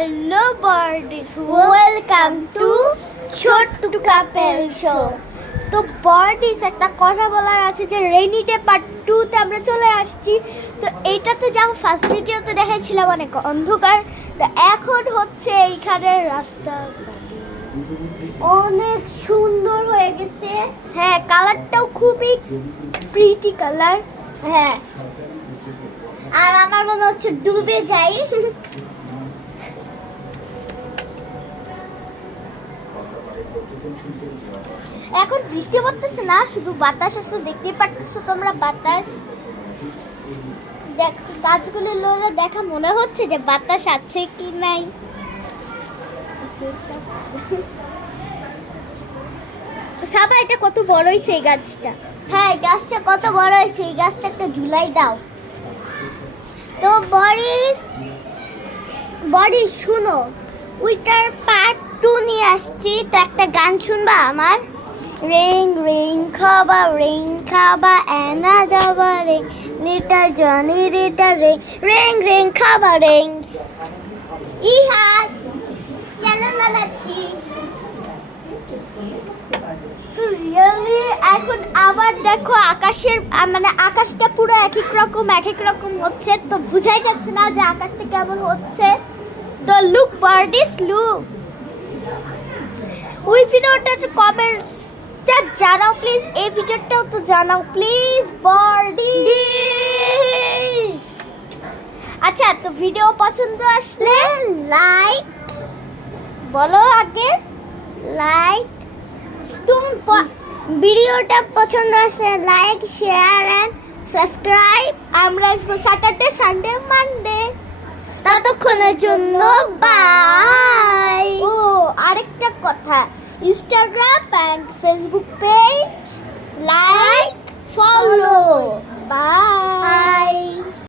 Hello birdies, welcome to ছোট্ট couple show. তো বার্ডিস একটা কথা বলার আছে যে রেইনি ডে পার্ট 2 তে আমরা চলে আসছি। তো এইটাতে যেমন ফার্স্ট ভিডিওতে দেখাচ্ছিলাম অনেক অন্ধকার, তো এখন হচ্ছে এইখানে রাস্তা অনেক সুন্দর হয়ে গেছে। হ্যাঁ, কালারটাও খুবই প্রিটি কালার। হ্যাঁ, আর আমার মনে হচ্ছে ডুবে যাই। এখন বৃষ্টি পড়তেছে না, শুধু বাতাস আছে, দেখতেই পাচ্ছ তোমরা বাতাস। দেখ গাছগুলো লড়ে দেখা মনে হচ্ছে যে বাতাস আছে কি নাই। সাবা, এটা কত বড় হয়েছে এই গাছটা। হ্যাঁ, গাছটা কত বড় হয়েছে, এই গাছটা একটা ঝুলাই দাও তো। বরিস শুনো, ওইটার পার্ট 2 নিয়ে আসছি। তো একটা গান শুনবা আমার? রিং রিং খাবা এনা যাবা ring litre Johnny litre ring ring ring খাবা রিং। ইহা চ্যানেল বানাচ্ছি তো রিয়েলি। এখন আবার দেখো আকাশের মানে আকাশটা পুরো এক এক রকম হচ্ছে, তো বুঝাই যাচ্ছে না যে আকাশটা কেমন হচ্ছে। তো লুক বার্ডিস লুক। ওই ভিডিওটা কমেন্টটা জানাও প্লিজ, এই ভিডিওটাও তো জানাও প্লিজ বার্ডিস। আচ্ছা, তো ভিডিও পছন্দ আসলে লাইক বলো, আগে লাইক। তুমি ভিডিওটা পছন্দ আসলে লাইক, শেয়ার এন্ড সাবস্ক্রাইব। আমরা আসবো স্যাটারডে, সানডে, মানডে। ততক্ষণের জন্য বাই। ও আরেকটা কথা, Instagram and Facebook page like